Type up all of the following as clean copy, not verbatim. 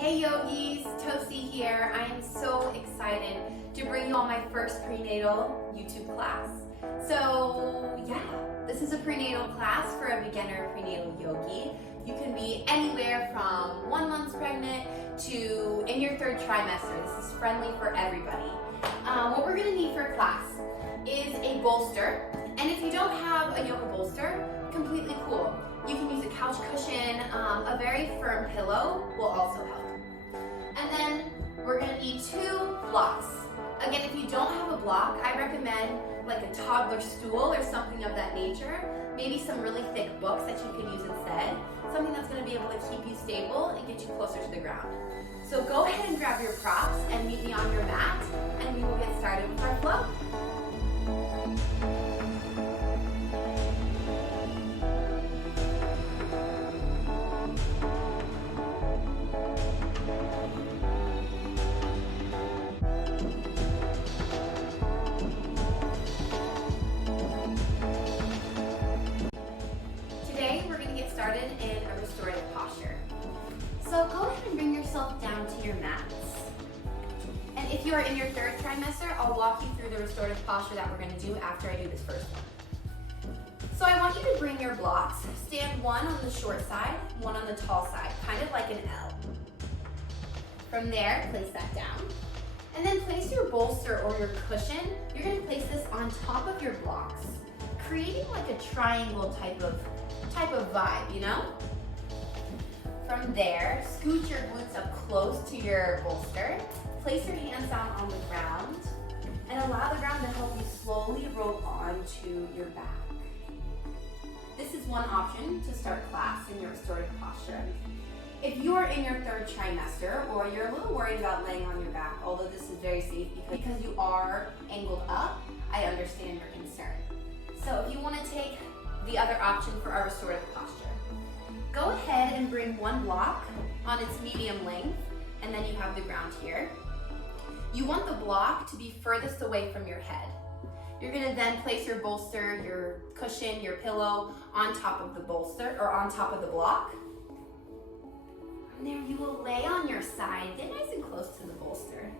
Hey yogis, Tosi here. I am so excited to bring you all my first prenatal YouTube class. So yeah, this is a prenatal class for a beginner prenatal yogi. You can be anywhere from 1 month pregnant to in your 3rd trimester. This is friendly for everybody. What we're gonna need for class is a bolster. And if you don't have a yoga bolster, completely cool. You can use a couch cushion, a very firm pillow will also help. And then we're gonna need 2 blocks. Again, if you don't have a block, I recommend like a toddler stool or something of that nature. Maybe some really thick books that you can use instead. Something that's gonna be able to keep you stable and get you closer to the ground. So go ahead and grab your props and meet me on your mat, and we will get started with our flow. Started in a restorative posture. So go ahead and bring yourself down to your mats. And if you are in your 3rd trimester, I'll walk you through the restorative posture that we're going to do after I do this first one. So I want you to bring your blocks. Stand one on the short side, one on the tall side, kind of like an L. From there, place that down. And then place your bolster or your cushion. You're going to place this on top of your blocks, creating like a triangle type of vibe, you know? From there, scoot your glutes up close to your bolster, place your hands down on the ground, and allow the ground to help you slowly roll onto your back. This is one option to start class in your restorative posture. If you are in your 3rd trimester, or you're a little worried about laying on your back, although this is very safe because you are angled up, I understand your concern. So if you want to take the other option for our restorative posture, go ahead and bring 1 block on its medium length, and then you have the ground here. You want the block to be furthest away from your head. You're going to then place your bolster, your cushion, your pillow on top of the bolster or on top of the block. From there, you will lay on your side, get nice and close to the bolster.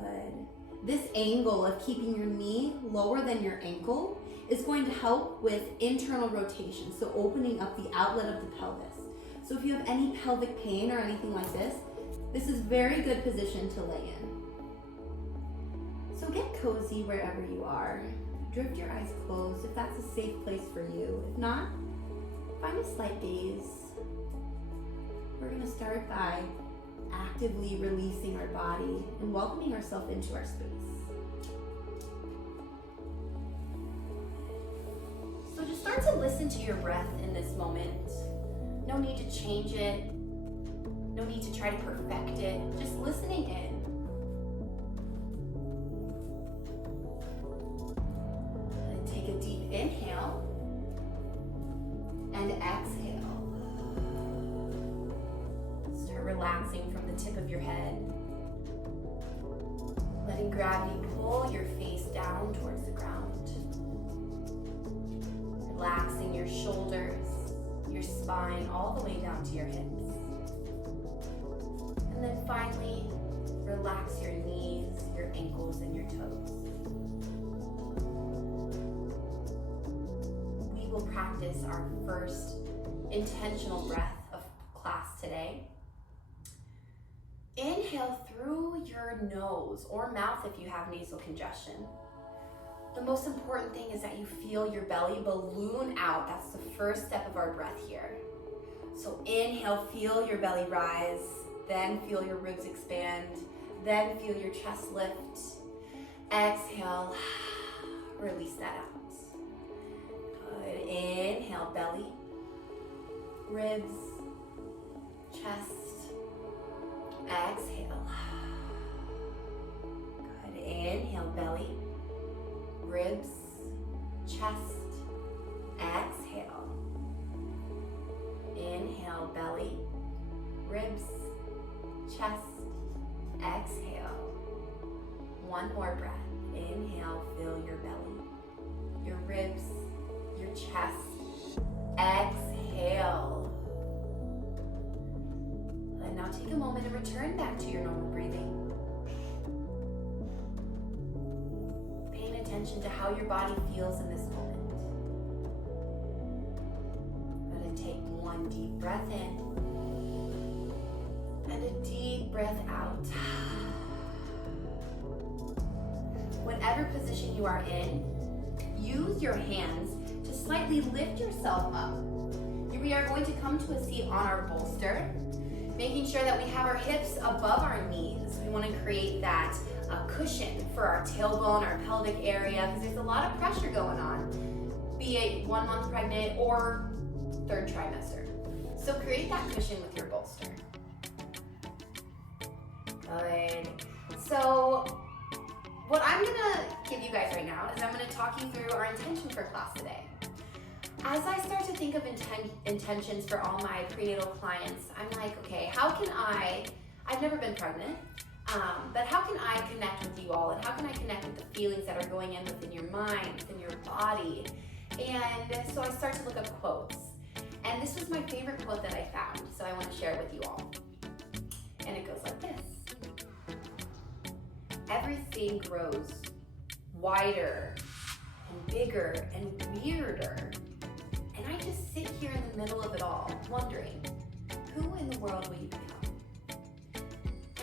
Good. This angle of keeping your knee lower than your ankle is going to help with internal rotation, so opening up the outlet of the pelvis. So if you have any pelvic pain or anything like this is a very good position to lay in. So get cozy wherever you are. Drift your eyes closed if that's a safe place for you. If not, find a slight gaze. We're gonna start by actively releasing our body and welcoming ourselves into our space. So just start to listen to your breath in this moment. No need to change it. No need to try to perfect it. Just listening in. And take a deep inhale and exhale. Start relaxing from the tip of your head. Letting gravity pull your face down towards the ground. Relaxing your shoulders, your spine, all the way down to your hips. And then finally, relax your knees, your ankles, and your toes. We will practice our first intentional breath of class today. Inhale through your nose or mouth if you have nasal congestion. The most important thing is that you feel your belly balloon out. That's the first step of our breath here. So inhale, feel your belly rise, then feel your ribs expand, then feel your chest lift. Exhale, release that out. Good. Inhale, belly, ribs, chest. Exhale. Good. Inhale, belly, ribs, chest, exhale. Inhale, belly, ribs, chest, exhale. One more breath. Inhale, fill your belly, your ribs, your chest. Exhale. now take a moment and return back to your normal breathing. Paying attention to how your body feels in this moment. Let it take one deep breath in and a deep breath out. Whatever position you are in, use your hands to slightly lift yourself up. We are going to come to a seat on our bolster, making sure that we have our hips above our knees. We want to create that cushion for our tailbone, our pelvic area, because there's a lot of pressure going on, be it 1 month pregnant or 3rd trimester. So create that cushion with your bolster. Good. So what I'm gonna give you guys right now is I'm gonna talk you through our intention for class today. As I start to think of intentions for all my prenatal clients, I'm like, okay, how can I've never been pregnant, but how can I connect with you all, and how can I connect with the feelings that are going in within your mind, within your body? And so I start to look up quotes. And this was my favorite quote that I found, so I want to share it with you all. And it goes like this. Everything grows wider and bigger and weirder. And I just sit here in the middle of it all, wondering, who in the world will you become?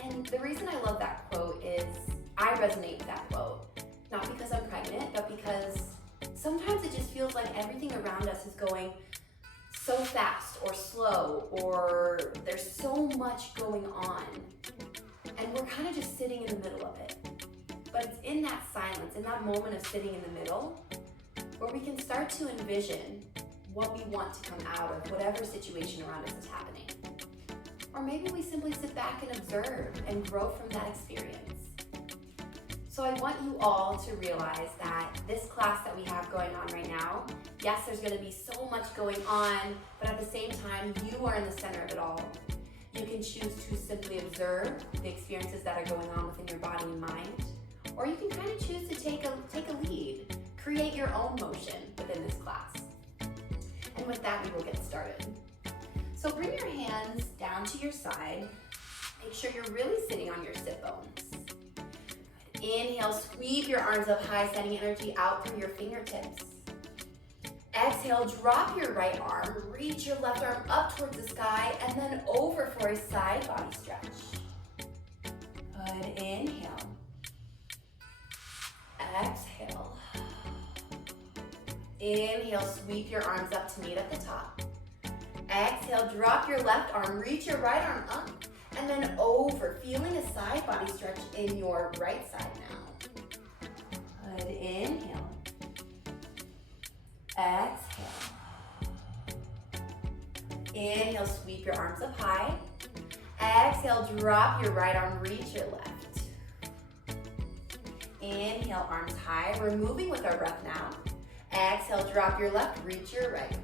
And the reason I love that quote is I resonate with that quote. Not because I'm pregnant, but because sometimes it just feels like everything around us is going so fast or slow, or there's so much going on. And we're kind of just sitting in the middle of it. But it's in that silence, in that moment of sitting in the middle, where we can start to envision what we want to come out of whatever situation around us is happening. Or maybe we simply sit back and observe and grow from that experience. So I want you all to realize that this class that we have going on right now, yes, there's going to be so much going on, but at the same time, you are in the center of it all. You can choose to simply observe the experiences that are going on within your body and mind, or you can kind of choose to take a lead, create your own motion within this class. And with that, we will get started. So bring your hands down to your side. Make sure you're really sitting on your sit bones. Inhale, sweep your arms up high, sending energy out through your fingertips. Exhale, drop your right arm, reach your left arm up towards the sky, and then over for a side body stretch. Good, inhale. Exhale. Inhale, sweep your arms up to meet at the top. Exhale, drop your left arm, reach your right arm up, and then over, feeling a side body stretch in your right side now. Good, inhale. Exhale. Inhale, sweep your arms up high. Exhale, drop your right arm, reach your left. Inhale, arms high. We're moving with our breath now. Exhale, drop your left, reach your right.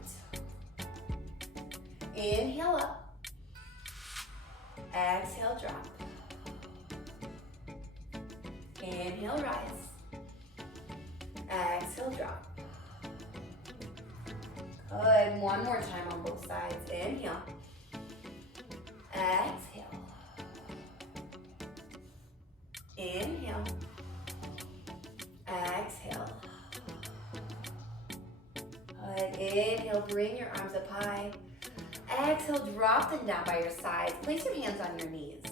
Inhale up. Exhale, drop. Inhale, rise. Exhale, drop. Good. One more time on both sides. Inhale. Exhale. Inhale. Exhale. Good. Inhale, bring your arms up high. Exhale, drop them down by your sides. Place your hands on your knees.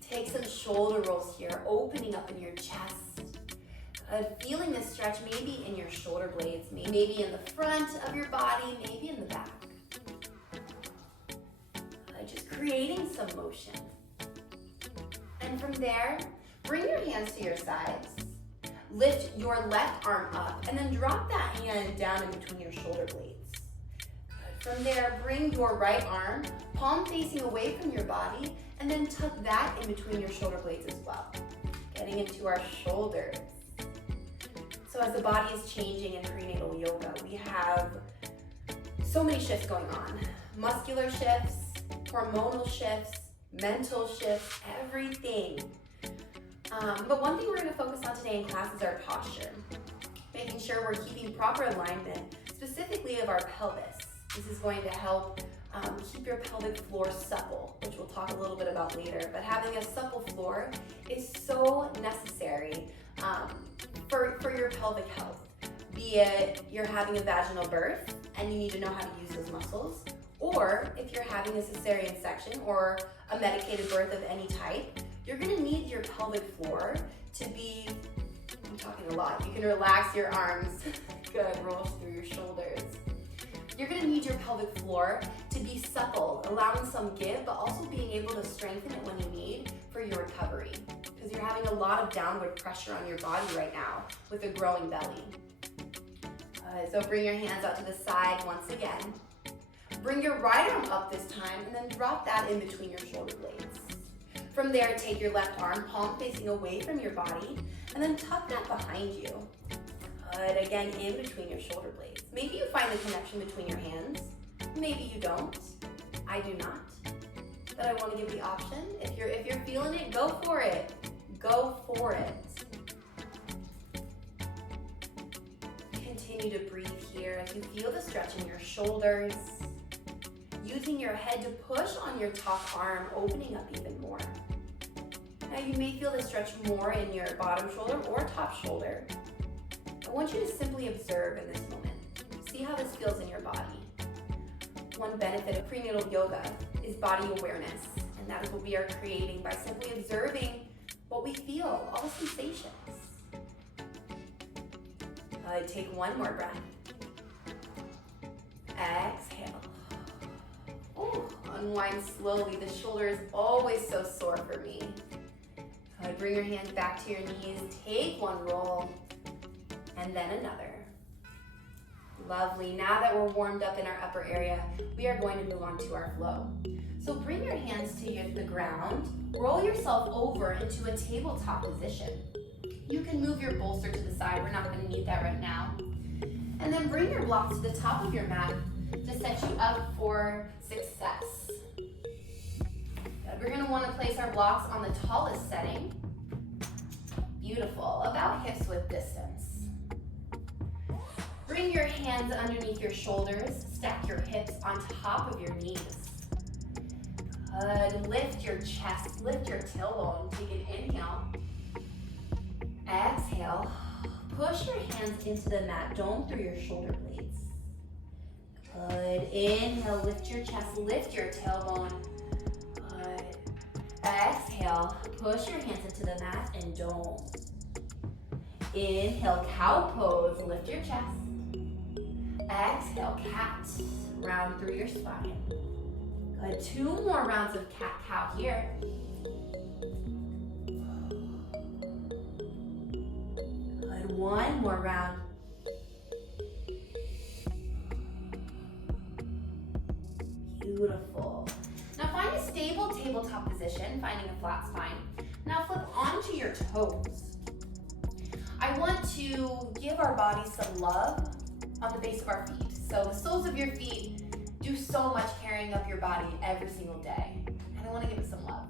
Take some shoulder rolls here, opening up in your chest. Feeling this stretch maybe in your shoulder blades, maybe in the front of your body, maybe in the back. Just creating some motion. And from there, bring your hands to your sides. Lift your left arm up and then drop that hand down in between your shoulder blades. From there, bring your right arm, palm facing away from your body, and then tuck that in between your shoulder blades as well. Getting into our shoulders. So as the body is changing in prenatal yoga, we have so many shifts going on. Muscular shifts, hormonal shifts, mental shifts, everything. But one thing we're going to focus on today in class is our posture. Making sure we're keeping proper alignment, specifically of our pelvis. This is going to help keep your pelvic floor supple, which we'll talk a little bit about later. But having a supple floor is so necessary for your pelvic health. Be it you're having a vaginal birth and you need to know how to use those muscles, or if you're having a cesarean section or a medicated birth of any type, you're gonna need your pelvic floor to be, I'm talking a lot, you can relax your arms, good, roll through your shoulders. You're gonna need your pelvic floor to be supple, allowing some give, but also being able to strengthen it when you need for your recovery. Because you're having a lot of downward pressure on your body right now with a growing belly. So bring your hands out to the side once again. Bring your right arm up this time and then drop that in between your shoulder blades. From there, take your left arm, palm facing away from your body, and then tuck that behind you. Good, again, in between your shoulder blades. Maybe you find the connection between your hands. Maybe you don't. I do not. But I want to give the option. If you're feeling it, go for it. Go for it. Continue to breathe here as you feel the stretch in your shoulders. Using your head to push on your top arm, opening up even more. Now you may feel the stretch more in your bottom shoulder or top shoulder. I want you to simply observe in this moment. See how this feels in your body. One benefit of prenatal yoga is body awareness, and that is what we are creating by simply observing what we feel, all the sensations. Take one more breath. Exhale. Oh, unwind slowly. The shoulder is always so sore for me. Bring your hands back to your knees. Take one roll, and then another. Lovely. Now that we're warmed up in our upper area, we are going to move on to our flow. So bring your hands to the ground. Roll yourself over into a tabletop position. You can move your bolster to the side. We're not going to need that right now. And then bring your blocks to the top of your mat to set you up for success. Good. We're going to want to place our blocks on the tallest setting. Beautiful. About hips width distance. Bring your hands underneath your shoulders. Stack your hips on top of your knees. Good. Lift your chest. Lift your tailbone. Take an inhale. Exhale. Push your hands into the mat. Dome through your shoulder blades. Good. Inhale. Lift your chest. Lift your tailbone. Good. Exhale. Push your hands into the mat and dome. Inhale. Cow pose. Lift your chest. Exhale. Cat. Round through your spine. Good. 2 more rounds of cat-cow here. Good. 1 more round. Beautiful. Now find a stable tabletop position, finding a flat spine. Now flip onto your toes. I want to give our body some love on the base of our feet. So the soles of your feet do so much carrying up your body every single day. And I want to give it some love.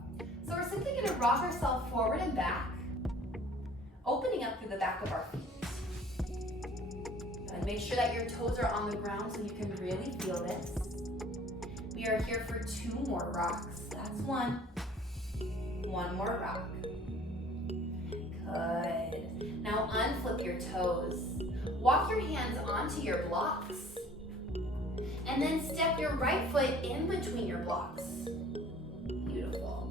So we're simply going to rock ourselves forward and back, opening up through the back of our feet. And make sure that your toes are on the ground so you can really feel this. We are here for 2 more rocks. That's 1. 1 more rock. Good. Now unflip your toes. Walk your hands onto your blocks. And then step your right foot in between your blocks. Beautiful.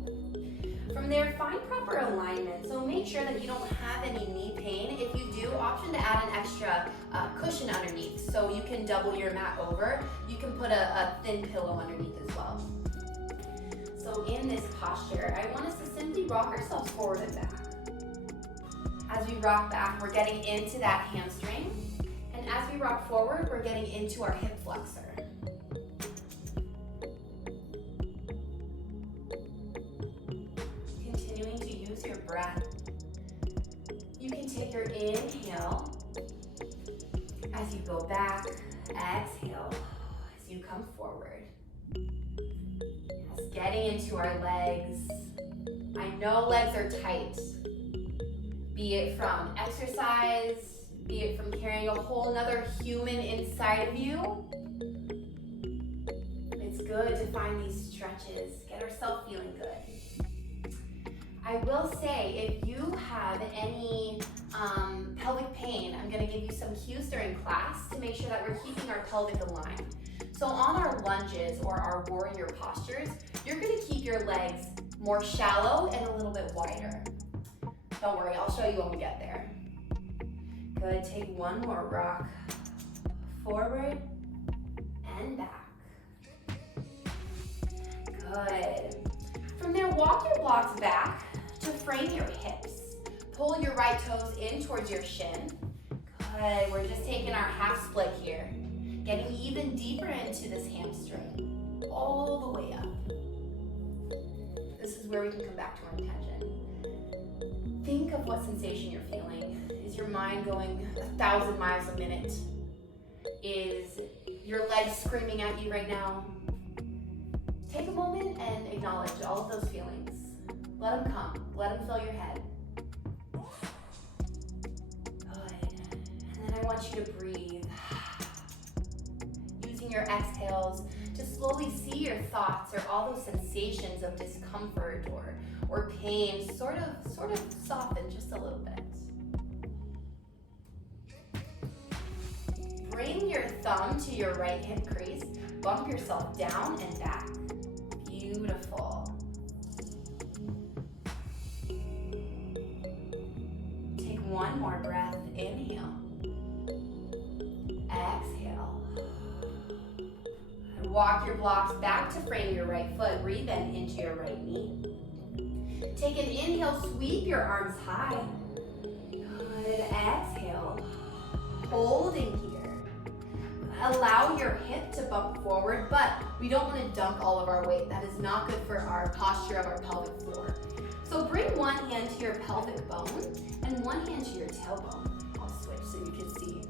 From there, find proper alignment. So make sure that you don't have any knee pain. If you do, option to add an extra cushion underneath. So you can double your mat over. You can put a thin pillow underneath as well. So in this posture, I want us to simply rock ourselves forward and back. As we rock back, we're getting into that hamstring. And as we rock forward, we're getting into our hip flexor. Continuing to use your breath. You can take your inhale as you go back. Exhale as you come forward. Just getting into our legs. I know legs are tight. Be it from exercise, be it from carrying a whole nother human inside of you. It's good good to find these stretches, get ourselves feeling good. I will say, if you have any pelvic pain, I'm gonna give you some cues during class to make sure that we're keeping our pelvic aligned. So on our lunges or our warrior postures, you're gonna keep your legs more shallow and a little bit wider. Don't worry, I'll show you when we get there. Good, take one more rock. Forward and back. Good. From there, walk your blocks back to frame your hips. Pull your right toes in towards your shin. Good, we're just taking our half split here. Getting even deeper into this hamstring, all the way up. This is where we can come back to our intention. Think of what sensation you're feeling. Is your mind going 1,000 miles a minute? Is your legs screaming at you right now? Take a moment and acknowledge all of those feelings. Let them come. Let them fill your head. Good. And then I want you to breathe. Using your exhales to slowly see your thoughts or all those sensations of discomfort or pain sort of soften just a little bit. Bring your thumb to your right hip crease. Bump yourself down and back. Beautiful. Take one more breath. Inhale. Exhale. Walk your blocks back to frame your right foot. Rebend into your right knee. Take an inhale. Sweep your arms high. Good. Exhale. Hold in here. Allow your hip to bump forward, but we don't want to dump all of our weight. That is not good for our posture of our pelvic floor. So bring one hand to your pelvic bone and one hand to your tailbone. I'll switch so you can see.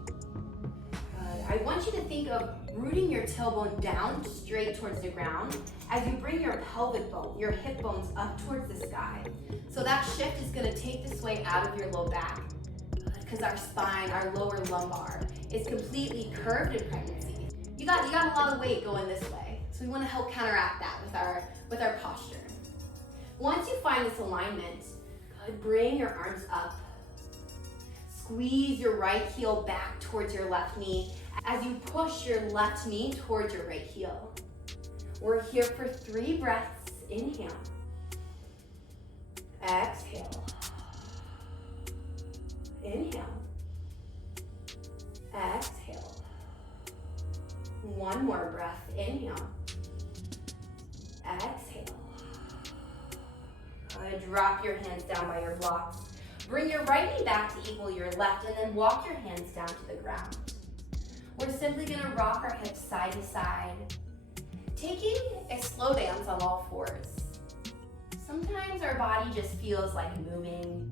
Good. I want you to think of rooting your tailbone down straight towards the ground as you bring your pelvic bone, your hip bones up towards the sky. So that shift is going to take this weight out of your low back because our spine, our lower lumbar, is completely curved in pregnancy. You got a lot of weight going this way, so we want to help counteract that with our posture. Once you find this alignment, bring your arms up. Squeeze your right heel back towards your left knee as you push your left knee towards your right heel. We're here for 3 breaths. Inhale. Exhale. Inhale. Exhale. One more breath. Inhale. Exhale. Good. Drop your hands down by your blocks. Bring your right knee back to equal your left and then walk your hands down to the ground. We're simply going to rock our hips side to side, taking a slow dance on all fours. Sometimes our body just feels like moving,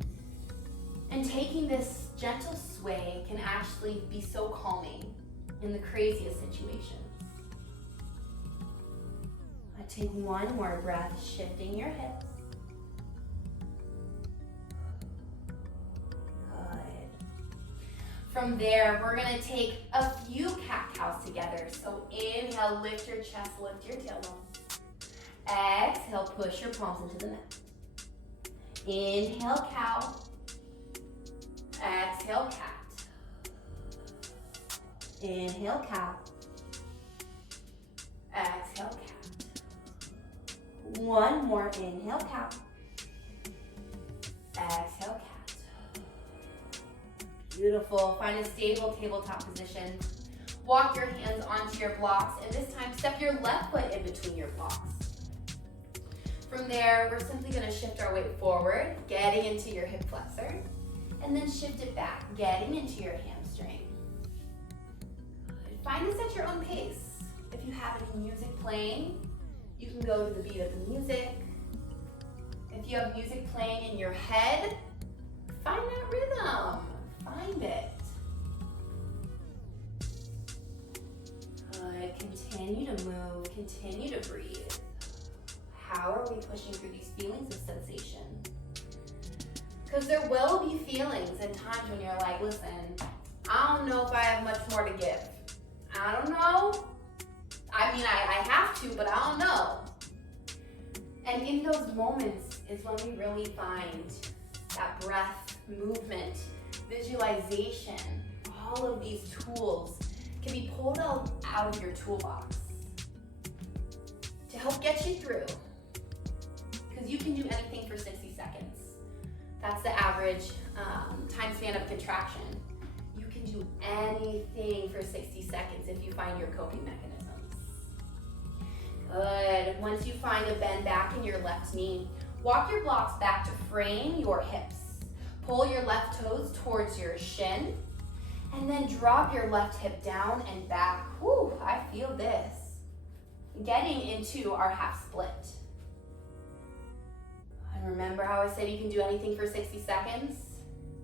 and taking this gentle sway can actually be so calming in the craziest situations. Take one more breath, shifting your hips. Good. From there, we're gonna take a few cat-cows together. So inhale, lift your chest, lift your tailbone. Exhale, push your palms into the mat. Inhale, cow. Exhale, cat. Inhale, cow. Exhale, cat. One more. Inhale, cow. Exhale, cat. Beautiful. Find a stable tabletop position. Walk your hands onto your blocks, and this time step your left foot in between your blocks. From there, we're simply going to shift our weight forward, getting into your hip flexor, and then shift it back, getting into your hamstring. Find this at your own pace. If you have any music playing, you can go to the beat of the music. If you have music playing in your head, find that rhythm. Find it. Good. Continue to move. Continue to breathe. How are we pushing through these feelings of sensation? Because there will be feelings and times when you're like, listen, I don't know if I have much more to give. I don't know. I mean, I have to, but I don't know. And in those moments is when we really find that breath, movement, visualization, all of these tools can be pulled out of your toolbox to help get you through. Because you can do anything for 60 seconds. That's the average time span of contraction. You can do anything for 60 seconds if you find your coping mechanisms. Good. Once you find a bend back in your left knee, walk your blocks back to frame your hips. Pull your left toes towards your shin, and then drop your left hip down and back. Whew, I feel this. Getting into our half split. And remember how I said you can do anything for 60 seconds?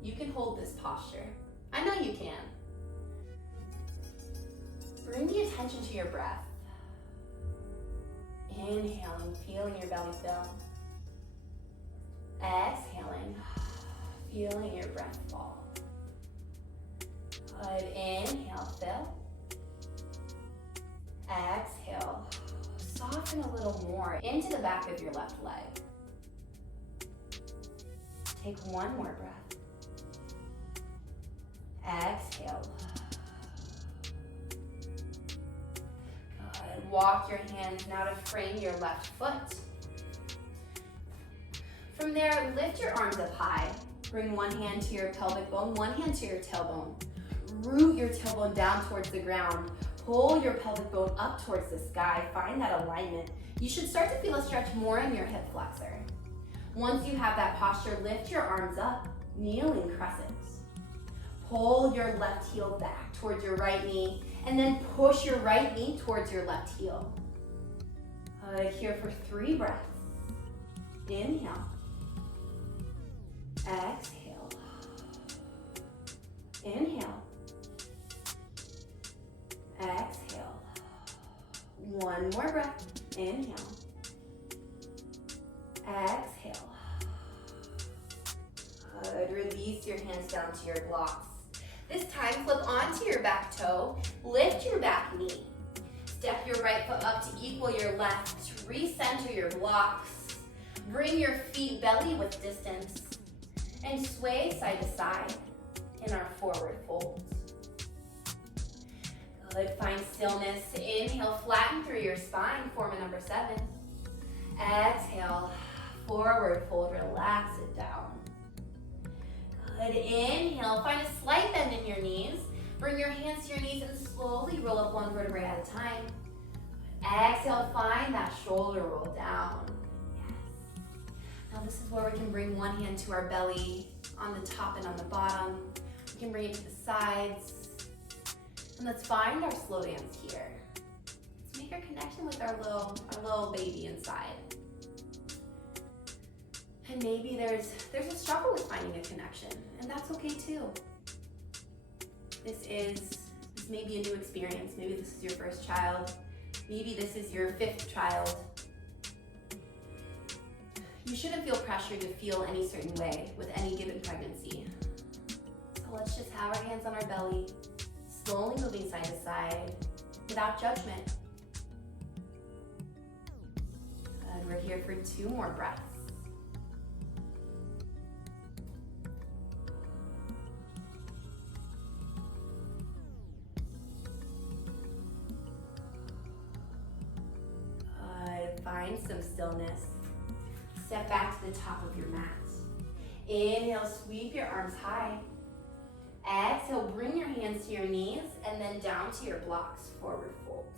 You can hold this posture. I know you can. Bring the attention to your breath. Inhaling, feeling your belly fill. Exhaling, feeling your breath fall. Good. Inhale, fill. Exhale. Soften a little more into the back of your left leg. Take one more breath. Exhale. Good. Walk your hands now to frame your left foot. From there, lift your arms up high. Bring one hand to your pelvic bone, one hand to your tailbone. Root your tailbone down towards the ground. Pull your pelvic bone up towards the sky. Find that alignment. You should start to feel a stretch more in your hip flexor. Once you have that posture, lift your arms up, kneeling crescent. Pull your left heel back towards your right knee, and then push your right knee towards your left heel. Here for 3 breaths. Inhale. Exhale. Inhale. Exhale. One more breath. Inhale. Exhale. Good. Release your hands down to your blocks. This time, flip onto your back toe. Lift your back knee. Step your right foot up to equal your left. Recenter your blocks. Bring your feet belly width distance. And sway side to side in our forward folds. Good. Find stillness. Inhale, flatten through your spine. Form a number 7. Exhale, forward fold. Relax it down. Good. Inhale, find a slight bend in your knees. Bring your hands to your knees and slowly roll up one vertebrae at a time. Exhale, find that shoulder roll down. Now this is where we can bring one hand to our belly on the top and on the bottom. We can bring it to the sides. And let's find our slow dance here. Let's make our connection with our little baby inside. And maybe there's a struggle with finding a connection, and that's okay too. This may be a new experience. Maybe this is your first child. Maybe this is your 5th child. You shouldn't feel pressured to feel any certain way with any given pregnancy. So let's just have our hands on our belly, slowly moving side to side, without judgment. Good, we're here for 2 more breaths. Good, find some stillness. Step back to the top of your mat. Inhale, sweep your arms high. Exhale, bring your hands to your knees and then down to your blocks, forward fold.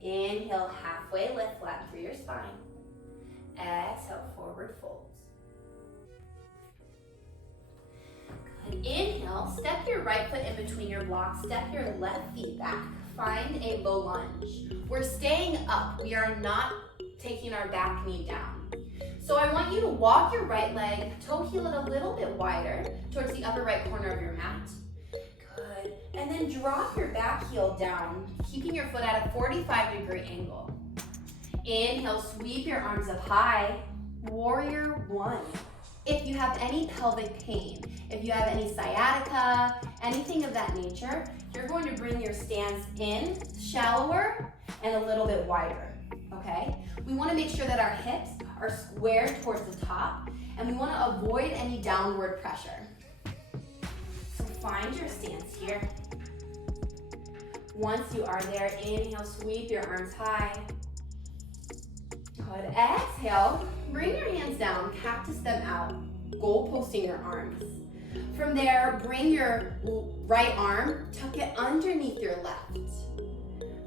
Inhale, halfway lift, flatten through your spine. Exhale, forward fold. Good. Inhale, step your right foot in between your blocks, step your left feet back. Find a low lunge. We're staying up. We are not taking our back knee down. So I want you to walk your right leg, toe heel it a little bit wider towards the upper right corner of your mat. Good. And then drop your back heel down, keeping your foot at a 45-degree angle. Inhale, sweep your arms up high. Warrior 1. If you have any pelvic pain, if you have any sciatica, anything of that nature, you're going to bring your stance in shallower and a little bit wider, okay? We wanna make sure that our hips are squared towards the top, and we wanna avoid any downward pressure. So find your stance here. Once you are there, inhale, sweep your arms high. Good, exhale, bring your hands down, cactus them out, goal posting your arms. From there, bring your right arm, tuck it underneath your left.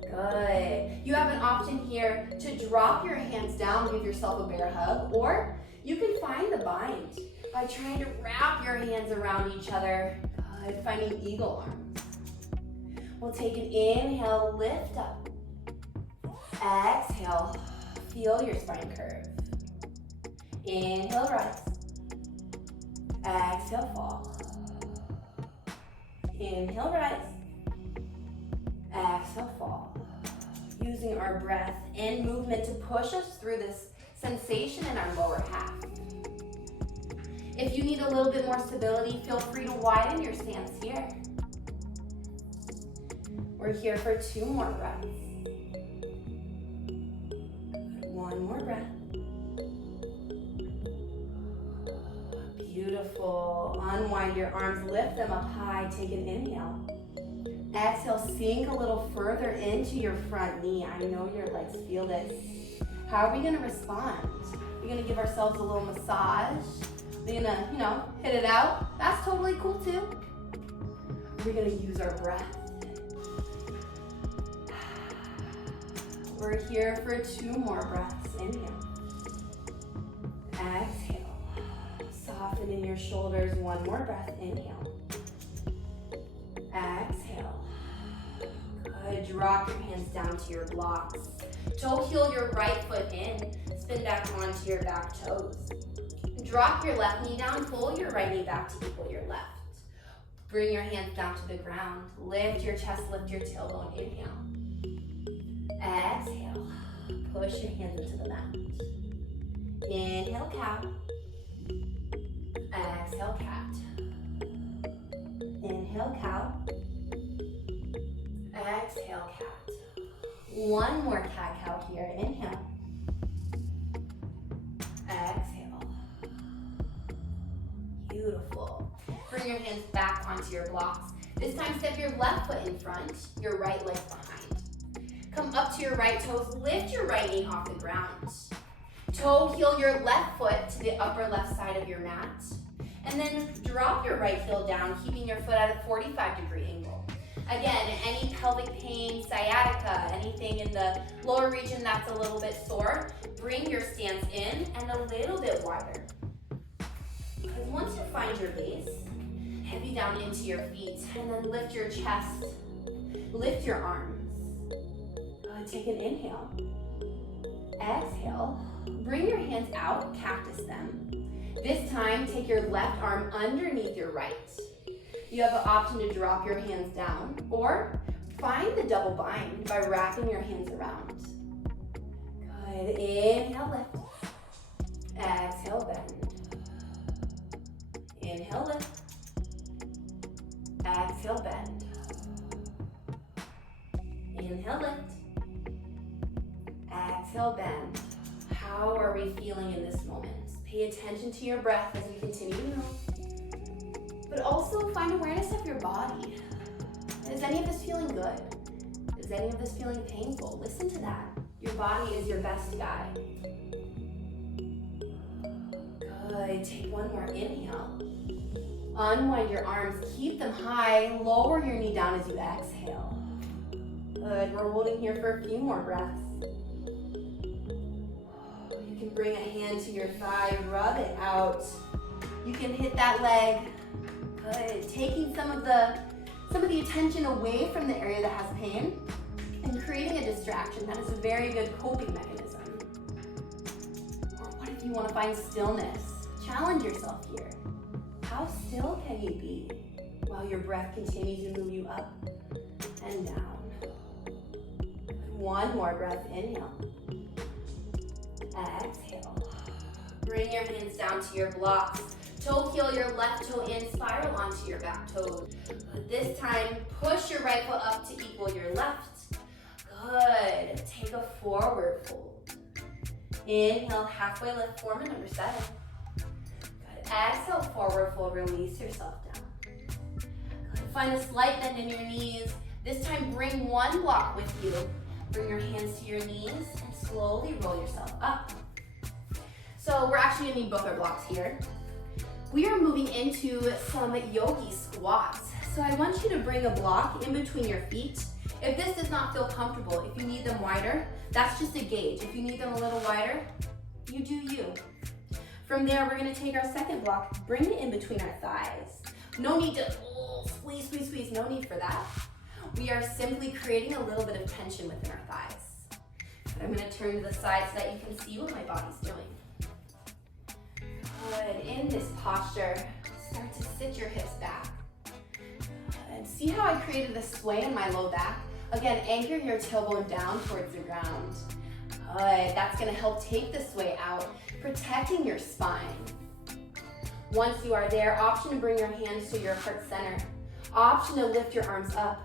Good. You have an option here to drop your hands down, give yourself a bear hug, or you can find the bind by trying to wrap your hands around each other. Good, finding eagle arms. We'll take an inhale, lift up. Exhale, feel your spine curve. Inhale, rise. Exhale, fall. Inhale, rise. Exhale, fall. Using our breath and movement to push us through this sensation in our lower half. If you need a little bit more stability, feel free to widen your stance here. We're here for 2 more breaths. One more breath. Beautiful. Unwind your arms, lift them up high, take an inhale. Exhale, sink a little further into your front knee. I know your legs feel this. How are we gonna respond? We're gonna give ourselves a little massage. We're gonna, hit it out. That's totally cool too. We're gonna use our breath. We're here for 2 more breaths. Inhale. Exhale. Soften in your shoulders. 1 more breath. Inhale. Exhale. Good. Drop your hands down to your blocks. Toe heel your right foot in. Spin back onto your back toes. Drop your left knee down. Pull your right knee back to equal your left. Bring your hands down to the ground. Lift your chest, lift your tailbone. Inhale. Exhale. Push your hands into the mat. Inhale, cow. Exhale, cat. Inhale, cow. Exhale, cat. 1 more cat-cow here. Inhale. Exhale. Beautiful. Bring your hands back onto your blocks. This time, step your left foot in front, your right leg behind. Come up to your right toes, lift your right knee off the ground. Toe heel your left foot to the upper left side of your mat. And then drop your right heel down, keeping your foot at a 45-degree angle. Again, any pelvic pain, sciatica, anything in the lower region that's a little bit sore, bring your stance in and a little bit wider. Because once you find your base, heavy down into your feet and then lift your chest, lift your arms. Take an inhale. Exhale. Bring your hands out, cactus them. This time, take your left arm underneath your right. You have an option to drop your hands down or find the double bind by wrapping your hands around. Good. Inhale, lift. Exhale, bend. Inhale, lift. Exhale, bend. Inhale, lift. Exhale, bend. How are we feeling in this moment? Pay attention to your breath as we continue to move. But also find awareness of your body. Is any of this feeling good? Is any of this feeling painful? Listen to that. Your body is your best guide. Good. Take 1 more inhale. Unwind your arms. Keep them high. Lower your knee down as you exhale. Good. We're holding here for a few more breaths. You can bring a hand to your thigh, rub it out. You can hit that leg. Good. Taking some of the attention away from the area that has pain and creating a distraction. That is a very good coping mechanism. Or what if you want to find stillness? Challenge yourself here. How still can you be while your breath continues to move you up and down? 1 more breath. Inhale. Exhale. Bring your hands down to your blocks. Toe heel your left toe in, spiral onto your back toes. This time, push your right foot up to equal your left. Good. Take a forward fold. Inhale, halfway lift, form number 7. Good. Exhale, forward fold, release yourself down. Good. Find a slight bend in your knees. This time, bring one block with you. Bring your hands to your knees and slowly roll yourself up. So we're actually gonna need both our blocks here. We are moving into some yogi squats. So I want you to bring a block in between your feet. If this does not feel comfortable, if you need them wider, that's just a gauge. If you need them a little wider, you do you. From there, we're gonna take our second block, bring it in between our thighs. No need to squeeze, squeeze, squeeze, no need for that. We are simply creating a little bit of tension within our thighs. But I'm gonna turn to the side so that you can see what my body's doing. Good, in this posture, start to sit your hips back. And see how I created a sway in my low back? Again, anchor your tailbone down towards the ground. Good, that's gonna help take the sway out, protecting your spine. Once you are there, option to bring your hands to your heart center. Option to lift your arms up.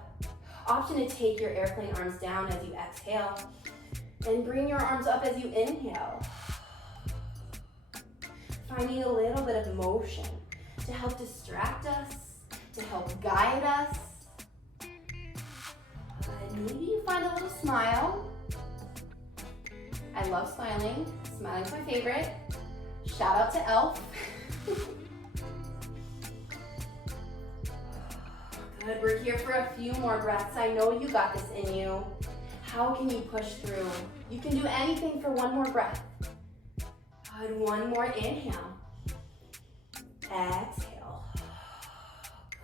Option to take your airplane arms down as you exhale. And bring your arms up as you inhale. Finding a little bit of motion to help distract us, to help guide us. Maybe you find a little smile. I love smiling. Smiling's my favorite. Shout out to Elf. Good, we're here for a few more breaths. I know you got this in you. How can you push through? You can do anything for one more breath. Good, one more inhale. Exhale.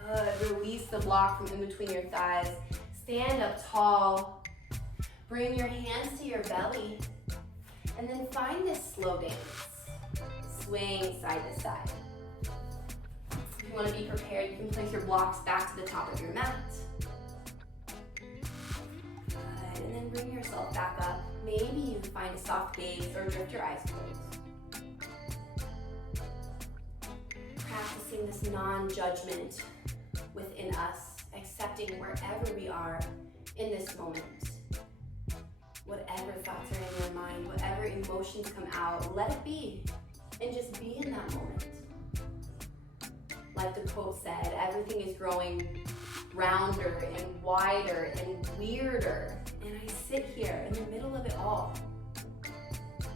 Good, release the block from in between your thighs. Stand up tall. Bring your hands to your belly. And then find this slow dance. Swing side to side. If you want to be prepared, you can place your blocks back to the top of your mat. Good, and then bring yourself back up. Maybe you find a soft gaze or drift your eyes closed. Practicing this non-judgment within us, accepting wherever we are in this moment. Whatever thoughts are in your mind, whatever emotions come out, let it be, and just be in that moment. Like the quote said, everything is growing rounder and wider and weirder, and I sit here in the middle of it all,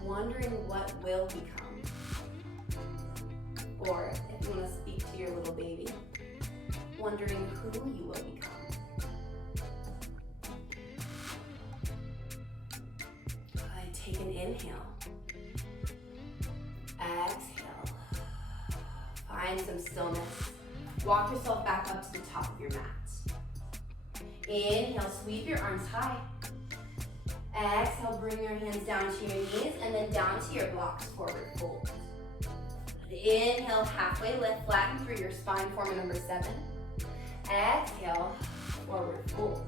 wondering what will become. Or, if you want to speak to your little baby, wondering who you will become. Take an inhale. Exhale. Find some stillness. Walk yourself back up to the top of your mat. Inhale, sweep your arms high. Exhale, bring your hands down to your knees and then down to your blocks, forward fold. Inhale, halfway lift, flatten through your spine, form number 7. Exhale, forward fold.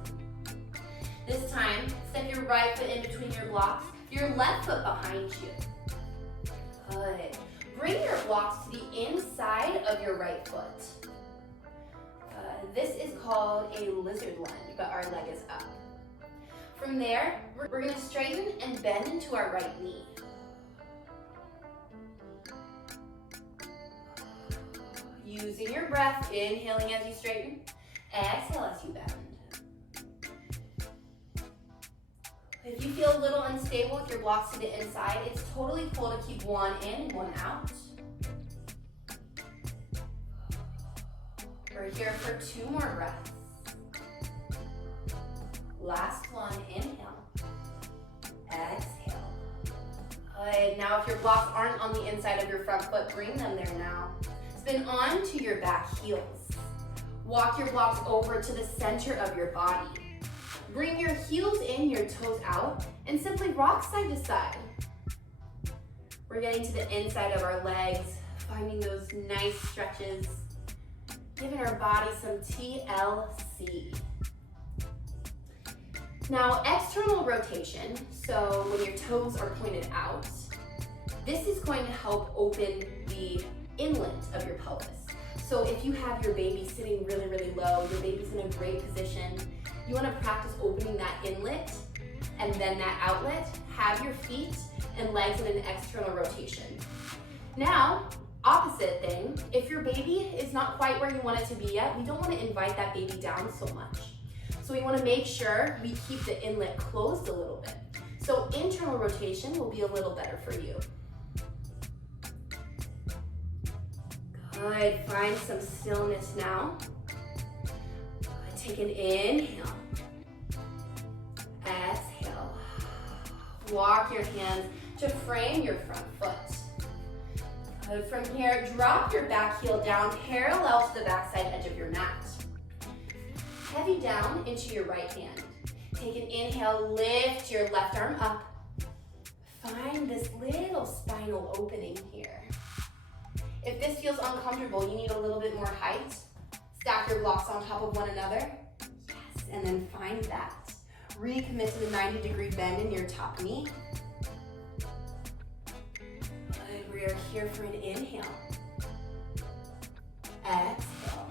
This time, step your right foot in between your blocks, your left foot behind you. Good. Bring your blocks to the inside of your right foot. This is called a lizard lunge, but our leg is up. From there, we're going to straighten and bend into our right knee. Using your breath, inhaling as you straighten, exhale as you bend. If you feel a little unstable with your blocks to the inside, it's totally cool to keep one in and one out. We're here for 2 more breaths. Last one, inhale. Exhale. Good. Now if your blocks aren't on the inside of your front foot, bring them there now. Spin onto your back heels. Walk your blocks over to the center of your body. Bring your heels in, your toes out, and simply rock side to side. We're getting to the inside of our legs, finding those nice stretches, giving our body some TLC. Now, external rotation, so when your toes are pointed out, this is going to help open the inlet of your pelvis. So if you have your baby sitting really, really low, your baby's in a great position, you want to practice opening that inlet and then that outlet, have your feet and legs in an external rotation. Now, opposite thing, if your baby is not quite where you want it to be yet, we don't want to invite that baby down so much. So we want to make sure we keep the inlet closed a little bit. So internal rotation will be a little better for you. Good, find some stillness now. Good. Take an inhale. Exhale. Walk your hands to frame your front foot. Good. From here, drop your back heel down parallel to the backside edge of your mat. Heavy down into your right hand. Take an inhale, lift your left arm up. Find this little spinal opening here. If this feels uncomfortable, you need a little bit more height. Stack your blocks on top of one another. Yes, and then find that. Recommit to the 90-degree bend in your top knee. Good, we are here for an inhale. Exhale.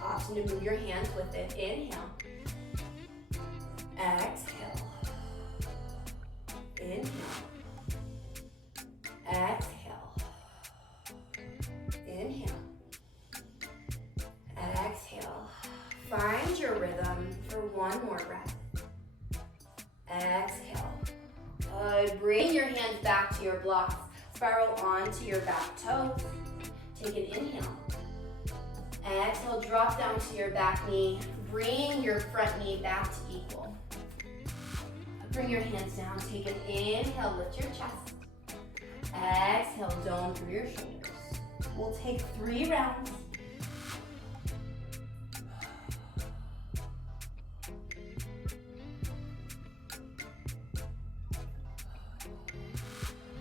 Option to move your hands with it. Inhale. Exhale. Inhale. Exhale. Inhale. Exhale. Find your rhythm for one more breath. Exhale. Good. Bring your hands back to your blocks. Spiral onto your back toes. Take an inhale. Exhale, drop down to your back knee. Bring your front knee back to equal. Bring your hands down. Take an inhale, lift your chest. Exhale, dome through your shoulders. We'll take 3 rounds.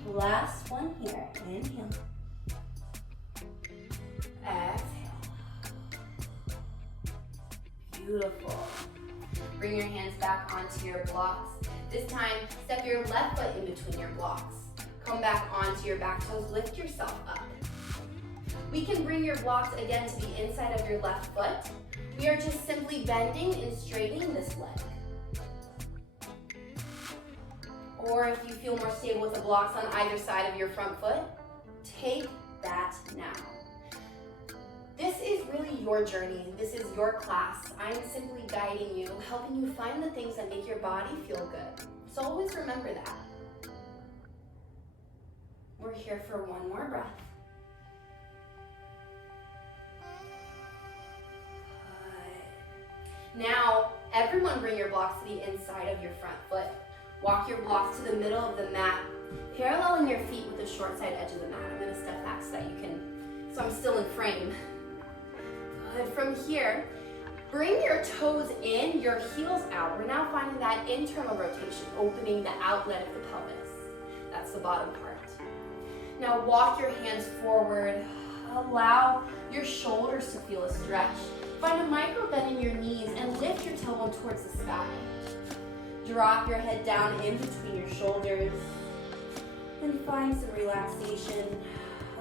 Last one here. Inhale. Exhale. Beautiful. Bring your hands back onto your blocks. This time, step your left foot in between your blocks. Come back onto your back toes. Lift yourself up. We can bring your blocks again to the inside of your left foot. We are just simply bending and straightening this leg. Or if you feel more stable with the blocks on either side of your front foot, take that now. This is really your journey. This is your class. I'm simply guiding you, helping you find the things that make your body feel good. So always remember that. We're here for one more breath. Good. Now, everyone bring your blocks to the inside of your front foot. Walk your blocks to the middle of the mat, paralleling your feet with the short side edge of the mat. I'm gonna step back so that you can, so I'm still in frame. Good, from here, bring your toes in, your heels out. We're now finding that internal rotation, opening the outlet of the pelvis. That's the bottom part. Now walk your hands forward. Allow your shoulders to feel a stretch. Find a micro bend in your knees and lift your tailbone towards the sky. Drop your head down in between your shoulders and find some relaxation,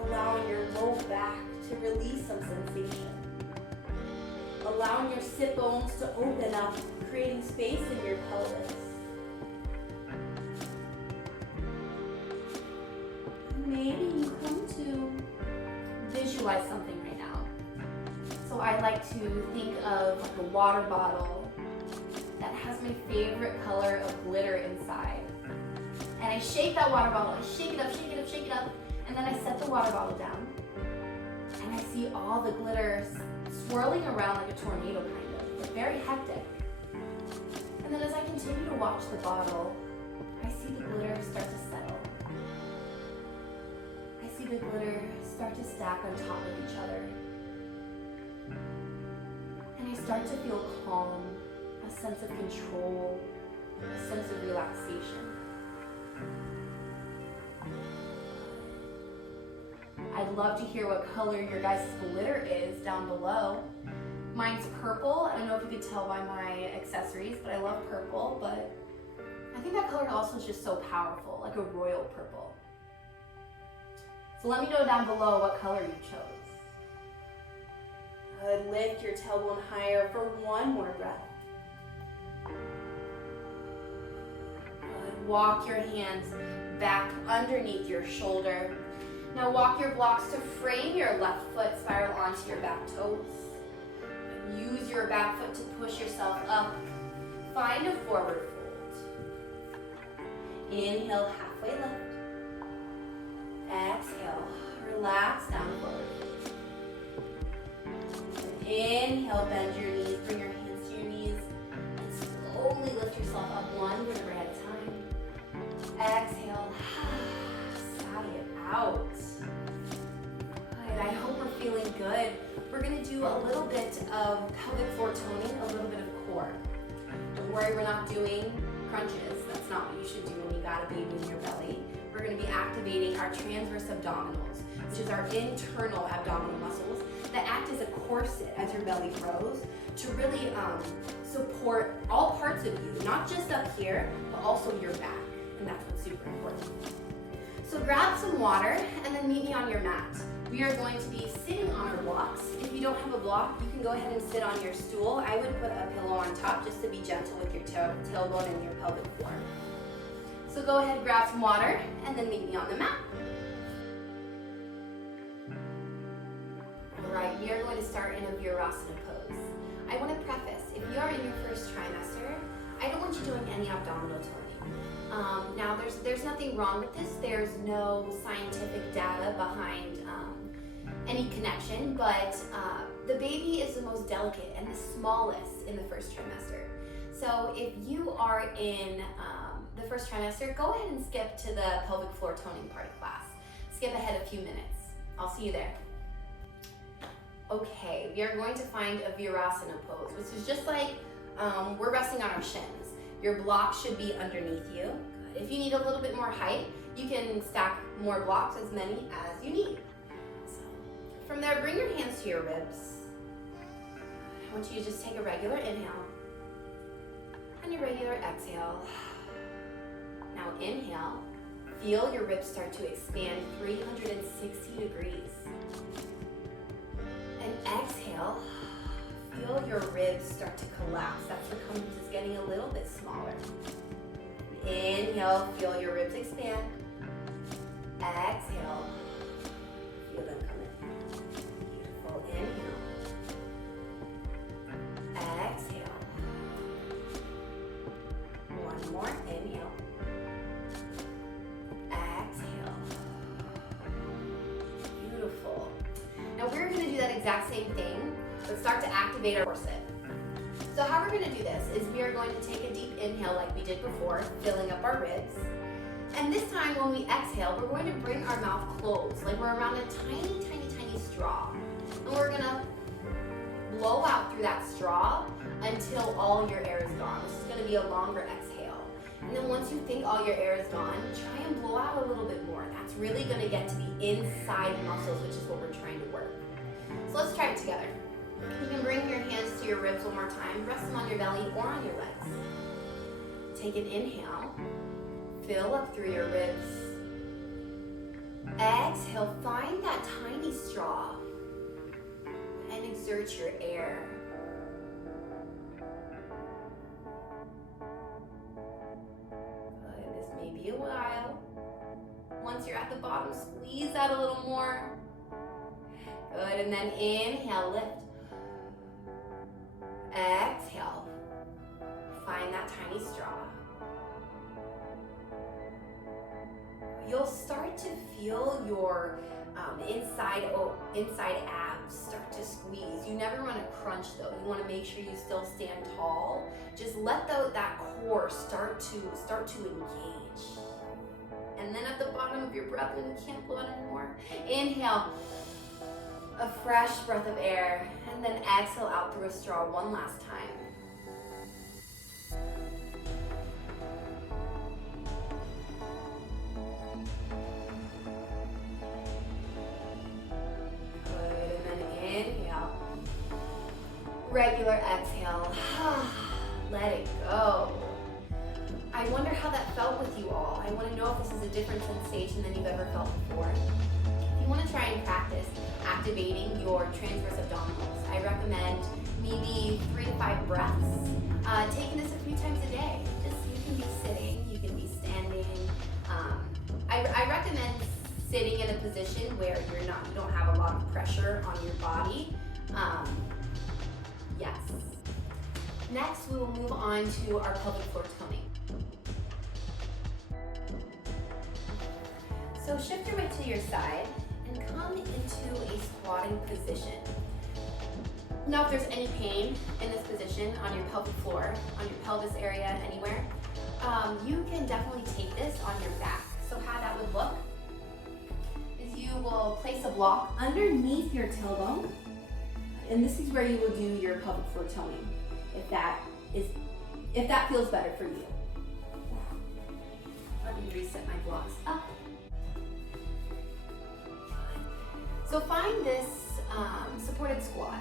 allowing your low back to release some sensation. Allowing your sit bones to open up, creating space in your pelvis. Maybe you come to visualize something right now. So I like to think of like a water bottle that has my favorite color of glitter inside. And I shake that water bottle, I shake it up, shake it up, shake it up, and then I set the water bottle down. And I see all the glitter swirling around like a tornado kind of, but very hectic. And then as I continue to watch the bottle, I see the glitter start to settle. I see the glitter start to stack on top of each other. And I start to feel calm, a sense of control, a sense of relaxation. I'd love to hear what color your guys' glitter is down below. Mine's purple. I don't know if you could tell by my accessories, but I love purple, but I think that color also is just so powerful, like a royal purple. So let me know down below what color you chose. Good, lift your tailbone higher for one more breath. walk your hands back underneath your shoulder. Now walk your blocks to frame your left foot, spiral onto your back toes. Use your back foot to push yourself up. Find a forward fold. Inhale, halfway lift. Exhale, relax down forward. Inhale, bend your knees, bring your hands to your knees, and slowly lift yourself up one vertebra at a time. Exhale, sigh it out. Good, I hope we're feeling good. We're gonna do a little bit of pelvic floor toning, a little bit of core. Don't worry, we're not doing crunches. That's not what you should do when you got a baby in your belly. We're gonna be activating our transverse abdominals, which is our internal abdominal muscles that act as a corset as your belly grows to really support all parts of you, not just up here, but also your back, and that's what's super important. So grab some water and then meet me on your mat. We are going to be sitting on our blocks. If you don't have a block, you can go ahead and sit on your stool. I would put a pillow on top just to be gentle with your tailbone and your pelvic floor. So go ahead, grab some water, and then meet me on the mat. All right, we are going to start in a Virasana pose. I want to preface, if you are in your first trimester, I don't want you doing any abdominal toning. Now, there's nothing wrong with this. There's no scientific data behind any connection, but the baby is the most delicate and the smallest in the first trimester. So if you are in the first trimester, go ahead and skip to the pelvic floor toning part of class. Skip ahead a few minutes. I'll see you there. Okay, we are going to find a Virasana pose, which is just like we're resting on our shins. Your block should be underneath you. Good. If you need a little bit more height, you can stack more blocks, as many as you need. So, from there, bring your hands to your ribs. I want you to just take a regular inhale and a regular exhale. Now inhale, feel your ribs start to expand 360 degrees. And exhale, feel your ribs start to collapse. That circumference is getting a little bit smaller. Inhale, feel your ribs expand. Exhale, feel them come in. Beautiful, inhale. Exhale. One more, inhale. Exhale. Beautiful. Now we're gonna do that exact same thing, but start to activate our corset. So how we're gonna do this is we are going to take a deep inhale like we did before, filling up our ribs. And this time when we exhale, we're going to bring our mouth closed, like we're around a tiny, tiny, tiny straw. And we're gonna blow out through that straw until all your air is gone. This is gonna be a longer exhale. And then once you think all your air is gone, try and blow out a little bit more. That's really gonna get to the inside muscles, which is what we're trying to work. So let's try it together. You can bring your hands to your ribs one more time. Rest them on your belly or on your legs. Take an inhale. Fill up through your ribs. Exhale, find that tiny straw and exert your air. Good, this may be a while. Once you're at the bottom, squeeze out a little more. Good, and then inhale, lift. Exhale, find that tiny straw. You'll start to feel your inside abs start to squeeze. You never want to crunch though. You want to make sure you still stand tall. Just let that core start to engage. And then at the bottom of your breath, when you can't blow it anymore, inhale a fresh breath of air, and then exhale out through a straw one last time. Good, and then inhale. Regular exhale. Let it go. I wonder how that felt with you all. I want to know if this is a different sensation than you've ever felt before. If you want to try and practice activating your transverse abdominals, I recommend maybe 3 to 5 breaths. Taking this a few times a day. Just you can be sitting, you can be standing. I recommend sitting in a position where you don't have a lot of pressure on your body. Yes. Next, we will move on to our pelvic floor toning. So shift your weight to your side and come into a squatting position. Now, if there's any pain in this position on your pelvic floor, on your pelvis area, anywhere, you can definitely take this on your back. So how that would look is you will place a block underneath your tailbone, and this is where you will do your pelvic floor toning, if that feels better for you. Let me reset my blocks up. So find this supported squat,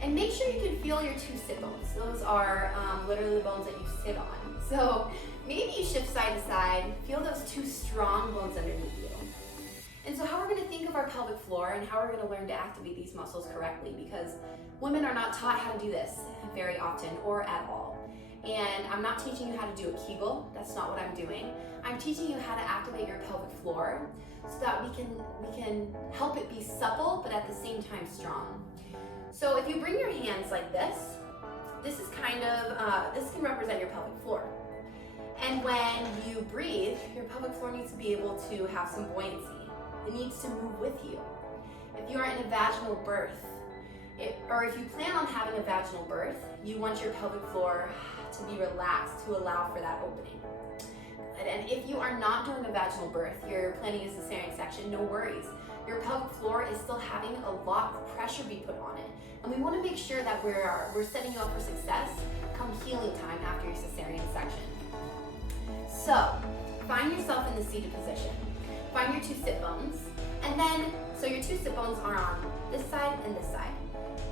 and make sure you can feel your two sit bones. Those are literally the bones that you sit on. So maybe you shift side to side, feel those two strong bones underneath you. And so how we're gonna think of our pelvic floor and how we're gonna learn to activate these muscles correctly, because women are not taught how to do this very often or at all. And I'm not teaching you how to do a Kegel, that's not what I'm doing. I'm teaching you how to activate your pelvic floor so that we can help it be supple, but at the same time strong. So if you bring your hands like this is kind of, this can represent your pelvic floor. And when you breathe, your pelvic floor needs to be able to have some buoyancy. It needs to move with you. If you are in a vaginal birth, or if you plan on having a vaginal birth, you want your pelvic floor to be relaxed to allow for that opening. And if you are not doing a vaginal birth, you're planning a cesarean section, no worries. Your pelvic floor is still having a lot of pressure be put on it. And we want to make sure that we're setting you up for success come healing time after your cesarean section. So, find yourself in the seated position. Find your two sit bones, and then, so your two sit bones are on this side and this side.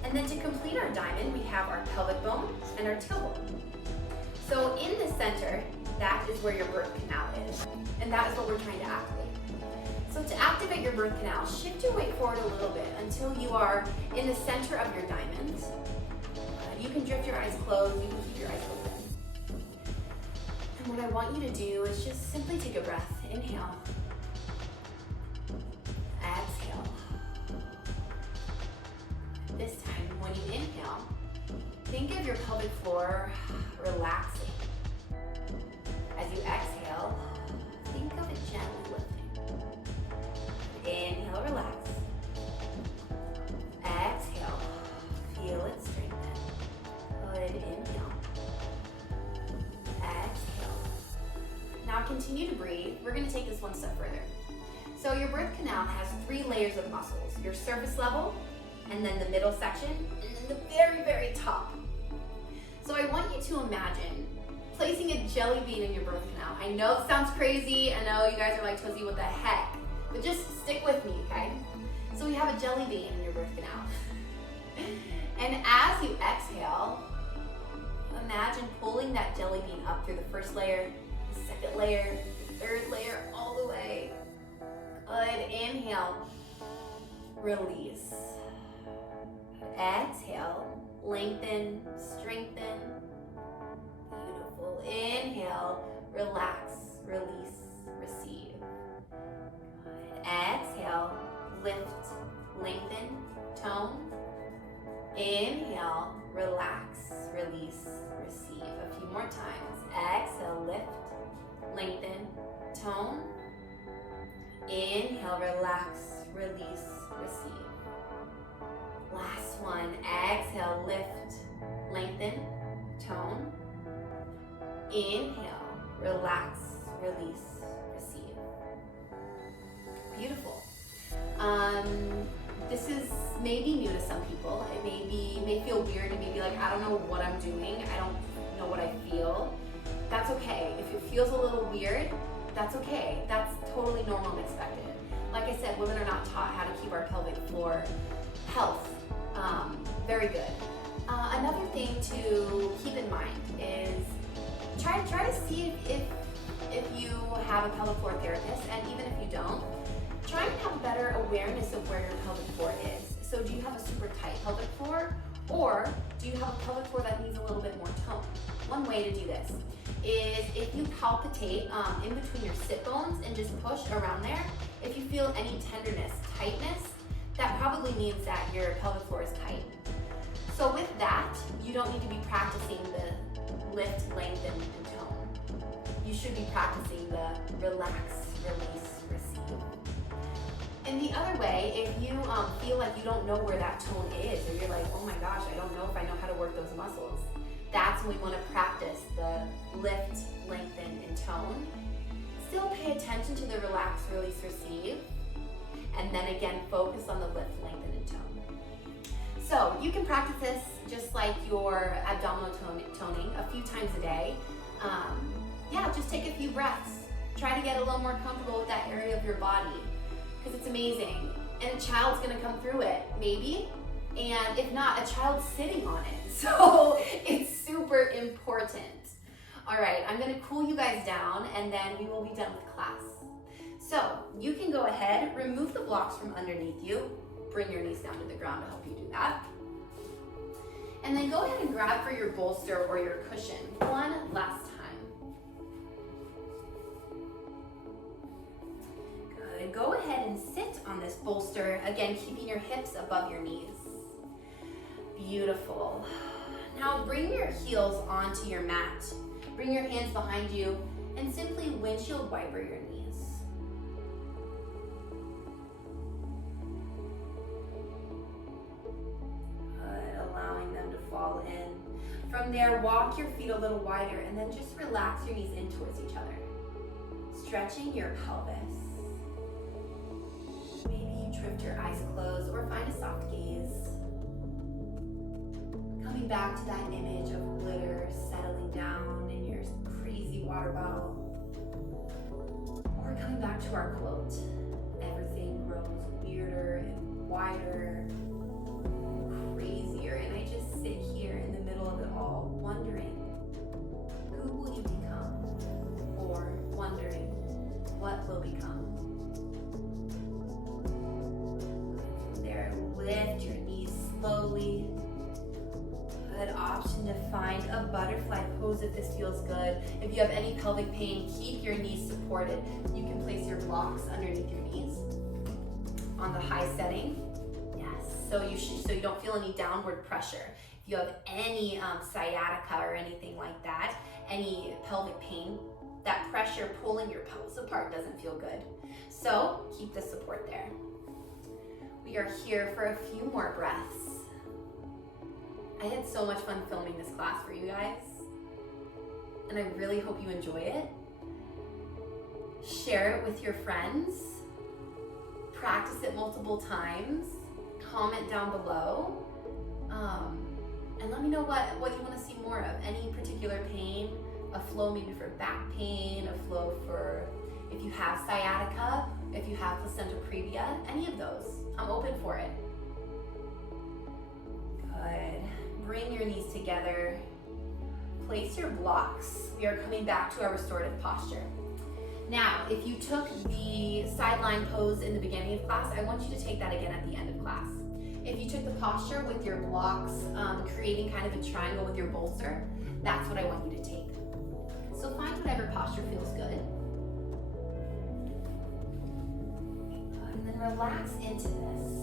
And then to complete our diamond, we have our pelvic bone and our tailbone. So in the center, that is where your birth canal is, and that is what we're trying to activate. So to activate your birth canal, shift your weight forward a little bit until you are in the center of your diamond. You can drift your eyes closed, you can keep your eyes open. And what I want you to do is just simply take a breath. Inhale. Exhale. This time, when you inhale, think of your pelvic floor relaxing. As you exhale, think of it gently lifting. Inhale, relax. Exhale, feel it strengthen. Good, inhale. Exhale. Now continue to breathe. We're going to take this one step further. So your birth canal has 3 layers of muscles. Your surface level, and then the middle section, and then the very, very top. So I want you to imagine placing a jelly bean in your birth canal. I know it sounds crazy. I know you guys are like, Tosi, what the heck? But just stick with me, okay? So we have a jelly bean in your birth canal. And as you exhale, imagine pulling that jelly bean up through the first layer, the second layer, the third layer, all the way. Good, inhale, release. Exhale, lengthen, strengthen. Beautiful. Inhale, relax, release, receive. Good. Exhale, lift, lengthen, tone. Inhale, relax, release, receive. A few more times. Exhale, lift, lengthen, tone. Inhale, relax, release, receive. Last one. Exhale, lift, lengthen, tone. Inhale, relax, release, receive. Beautiful. This is maybe new to some people. It may feel weird. It may be like, I don't know what I'm doing. I don't know what I feel. That's okay. If it feels a little weird, that's okay. That's totally normal and expected. Like I said, women are not taught how to keep our pelvic floor health. Very good. Another thing to keep in mind is try to see if you have a pelvic floor therapist, and even if you don't, try and have better awareness of where your pelvic floor is. So do you have a super tight pelvic floor, or do you have a pelvic floor that needs a little bit more tone? one way to do this is if you palpitate in between your sit bones and just push around there. If you feel any tenderness, tightness, that probably means that your pelvic floor is tight. So with that, you don't need to be practicing the lift, lengthen, and tone. You should be practicing the relax, release, receive. And the other way, if you feel like you don't know where that tone is, or you're like, oh my gosh, I don't know if I know how to work those muscles, that's when we want to practice the lift, lengthen, and tone. Still pay attention to the relax, release, receive, and then again, focus on the lift, lengthen, and tone. So you can practice this just like your abdominal toning a few times a day. Yeah, just take a few breaths. Try to get a little more comfortable with that area of your body, because it's amazing. And a child's gonna come through it, maybe. And if not, a child's sitting on it. So it's super important. All right, I'm gonna cool you guys down and then we will be done with class. So you can go ahead, remove the blocks from underneath you, bring your knees down to the ground to help you do that. And then go ahead and grab for your bolster or your cushion one last time. Good, go ahead and sit on this bolster, again, keeping your hips above your knees. Beautiful. Now bring your heels onto your mat. Bring your hands behind you and simply windshield wiper your knees. Good, allowing them to fall in. From there, walk your feet a little wider and then just relax your knees in towards each other. Stretching your pelvis. Maybe you drift your eyes closed or find a soft gaze. Coming back to that image of glitter settling down in your crazy water bottle. Or coming back to our quote, everything grows weirder and wider, and crazier, and I just sit here in the middle of it all, wondering, who will you become? Or wondering, what will become? There, lift your knees slowly. Good option to find a butterfly pose if this feels good. If you have any pelvic pain, keep your knees supported. You can place your blocks underneath your knees on the high setting. Yes, so you don't feel any downward pressure. If you have any sciatica or anything like that, any pelvic pain, that pressure pulling your pelvis apart doesn't feel good. So keep the support there. We are here for a few more breaths. I had so much fun filming this class for you guys, and I really hope you enjoy it. Share it with your friends, practice it multiple times, comment down below, and let me know what you want to see more of. Any particular pain, a flow maybe for back pain, a flow for if you have sciatica, if you have placenta previa, any of those. I'm open for it. Good. Bring your knees together. Place your blocks. We are coming back to our restorative posture. Now, if you took the sideline pose in the beginning of class, I want you to take that again at the end of class. If you took the posture with your blocks, creating kind of a triangle with your bolster, that's what I want you to take. So find whatever posture feels good. And then relax into this.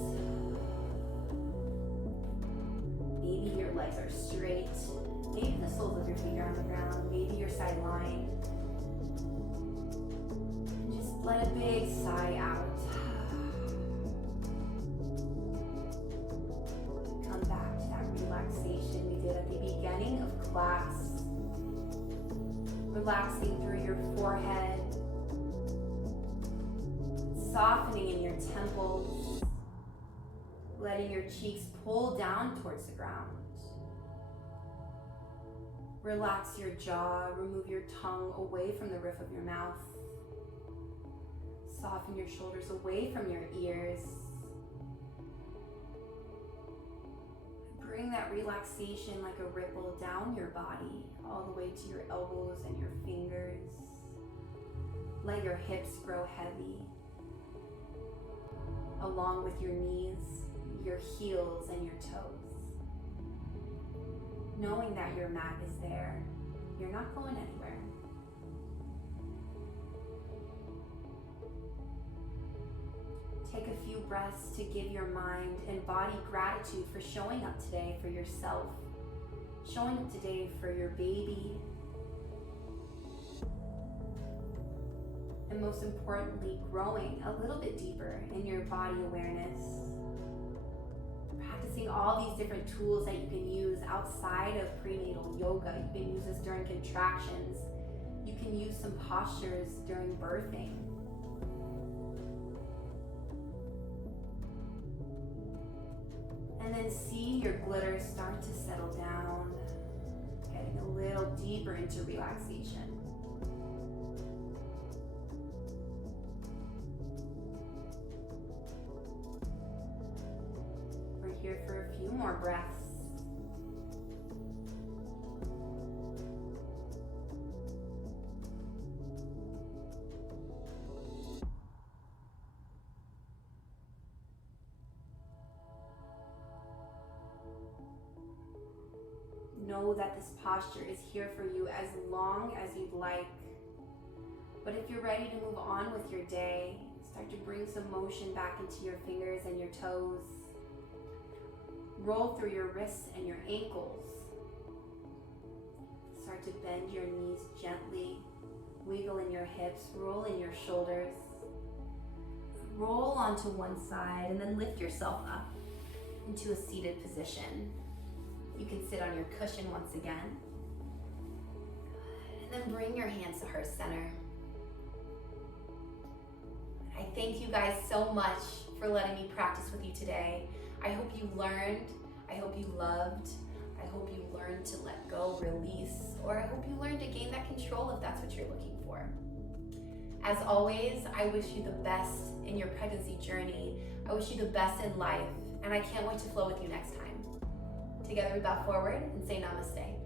Maybe your legs are straight. Maybe the soles of your feet are on the ground. Maybe you're side lying. And just let a big sigh out. Come back to that relaxation we did at the beginning of class. Relaxing through your forehead. Softening in your temples. Letting your cheeks pull down towards the ground. Relax your jaw, remove your tongue away from the roof of your mouth. Soften your shoulders away from your ears. Bring that relaxation like a ripple down your body, all the way to your elbows and your fingers. Let your hips grow heavy, along with your knees, your heels, and your toes. Knowing that your mat is there, You're not going anywhere. Take a few breaths to give your mind and body gratitude for showing up today for yourself, showing up today for your baby, and most importantly, growing a little bit deeper in your body awareness. Practicing all these different tools that you can use outside of prenatal yoga. You can use this during contractions. You can use some postures during birthing. And then see your glitter start to settle down, getting a little deeper into relaxation. We're here for a few more breaths. Know that this posture is here for you as long as you'd like. But if you're ready to move on with your day, start to bring some motion back into your fingers and your toes. Roll through your wrists and your ankles. Start to bend your knees gently. Wiggle in your hips, roll in your shoulders. Roll onto one side and then lift yourself up into a seated position. You can sit on your cushion once again. And then bring your hands to heart center. I thank you guys so much for letting me practice with you today. I hope you learned, I hope you loved, I hope you learned to let go, release, or I hope you learned to gain that control if that's what you're looking for. As always, I wish you the best in your pregnancy journey. I wish you the best in life, and I can't wait to flow with you next time. Together we bow forward and say namaste.